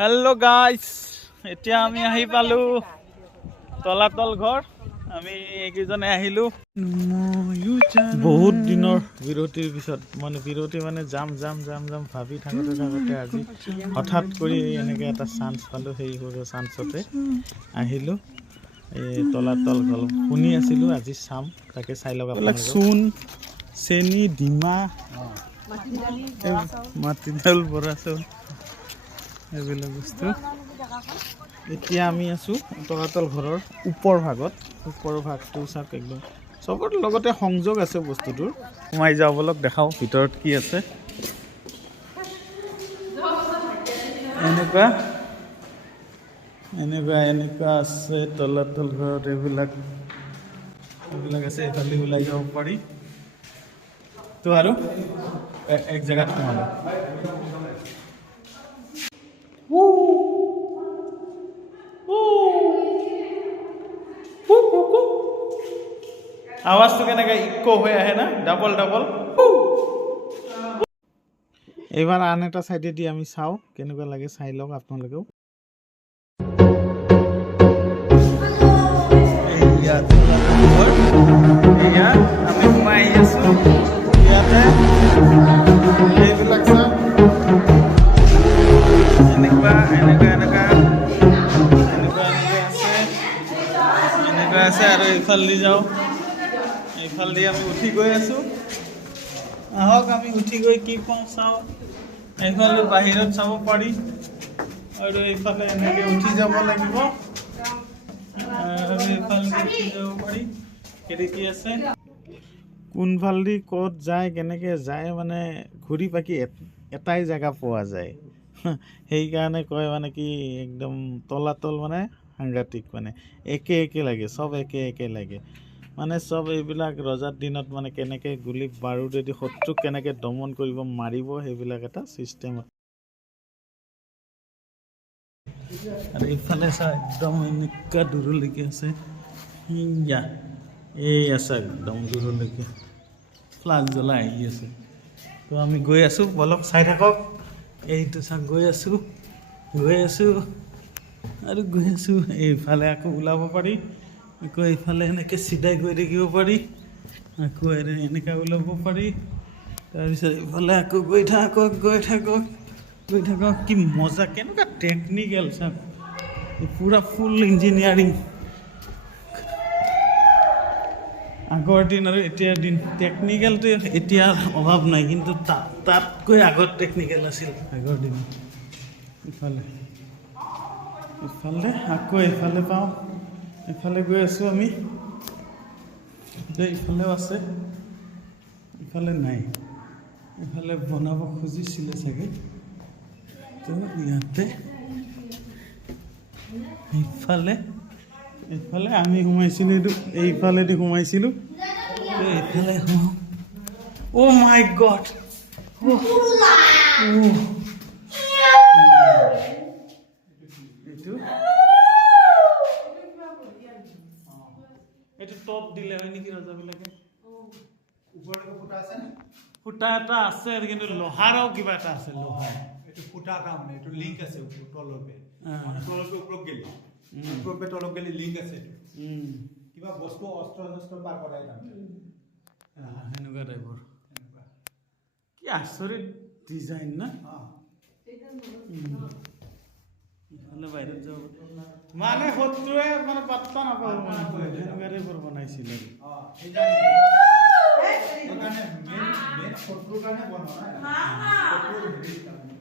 Hello' guys, এতিয়া আমি আহি পালো তলাতল ঘৰ। আমি এইকেইজনে আহিলো বহুত দিনৰ বিৰতিৰ পিছত। বিৰতি যাম ভাবি থাকোঁতে আজি হঠাৎ কৰি এনেকৈ এটা চান্স পালোঁ। সেই চান্সতে আহিলোঁ। এই তলাতল ঘৰ শুনি আছিলোঁ, আজি চাম, তাকে চাই লওক। আপোনালোক চূণ, চেনি, ডিমা, মাটিদাইল, বৰা চাউল, এইবিলাক বস্তু। এতিয়া আমি আছোঁ তলাতল ঘৰৰ ওপৰ ভাগত। ওপৰৰ ভাগটো চাওক, একদম চবৰ লগতে সংযোগ আছে বস্তুটোৰ। সোমাই যাওঁ বলক, দেখাওঁ ভিতৰত কি আছে। এনেকুৱা আছে তলাতল ঘৰত। এইবিলাক আছে। এইফালে ওলাই যাব পাৰি। তো আৰু এক জেগাত সোমালো। আৱাজটো কেনেকৈ ইকো হৈ আহে না, ডাবল। এইবাৰ আন এটা চাইডেদি আমি চাওঁ, কেনেকুৱা লাগে চাই লওক আপোনালোকেও। আমি সোমাই আহি আছো ইয়াতে। এইবিলাক চাওক, এনেকুৱা আছে। আৰু এইফালেদি যাওঁ, এইফালেদি আমি উঠি গৈ আছো। আহক আমি উঠি গৈ কি পাওঁ চাওঁ। এইফালে বাহিৰত চাব পাৰি, আৰু এইফালে এনেকৈ উঠি যাব লাগিব। খিৰিকী আছে। কোনফালেদি ক'ত যায়, কেনেকৈ যায়, ঘূৰি পাকি এটাই জেগা পোৱা যায়। সেইকাৰণে কয় কি একদম তলাতল সাংঘাতিক, একে লাগে, চব একে লাগে। চব এইবিলাক ৰজাৰ দিনত কেনেকৈ গুলি বাৰুদেদি শত্ৰুক কেনেকৈ দমন কৰিব, মাৰিব, সেইবিলাক এটা চিষ্টেম। আৰু এইফালে চা, একদম এনেকুৱা দূৰলৈকে আছে। এই আছে একদম দূৰলৈকে ফ্লাগ জ্বলাই আহি আছে। তো আমি গৈ আছোঁ, বলক চাই থাকক। এইটো চাওক, গৈ আছোঁ আৰু গৈ আছোঁ। এইফালে আকৌ ওলাব পাৰি, আকৌ এইফালে এনেকৈ চিধাই গৈ থাকিব পাৰি, আকৌ এনেকৈ ওলাব পাৰি। তাৰপিছত এইফালে আকৌ গৈ থাকক। কি মজা, কেনেকুৱা টেকনিকেল চাওক, পুৰা ফুল ইঞ্জিনিয়াৰিং। আগৰ দিন আৰু এতিয়াৰ দিন টেকনিকেলটো এতিয়াৰ অভাৱ নাই, কিন্তু তাতকৈ আগত টেকনিকেল আছিল আগৰ দিনত। ইফালে আকৌ এইফালে পাওঁ। এইফালে গৈ আছোঁ আমি। ইফালেও আছে, ইফালে নাই। ইফালে বনাব খুজিছিলে চাগে। তো ইয়াতে এইফালে আমি সোমাইছিলোঁ, এইফালেদি সোমাইছিলোঁ। তো এইফালে অ' মাই গড, এইটো টপ দিলে হয় নেকি ৰজাবিলাকে। ওপৰলৈকে ফুটা আছে নে? ফুটা এটা আছে, কিন্তু লোহাৰও কিবা এটা আছে। লোহাৰ এইটো ফুটা এটা, এইটো লিংক আছে তলৰপে, তলৰপে ওপৰত গেলি, ওপৰপে তলক গেলি লিংক আছে। কিবা বস্তু অস্ত্ৰ পাৰ কৰাই সেনেকুৱা টাইপৰ। কি আচৰিত ডিজাইন না। ইফালে বাহিৰত যাব শত্ৰুৱে পাত্তা নাপাব, সেনেকুৱা টাইপৰ বনাইছিলে। শত্ৰুৰ কাৰণে বনোৱা নাই।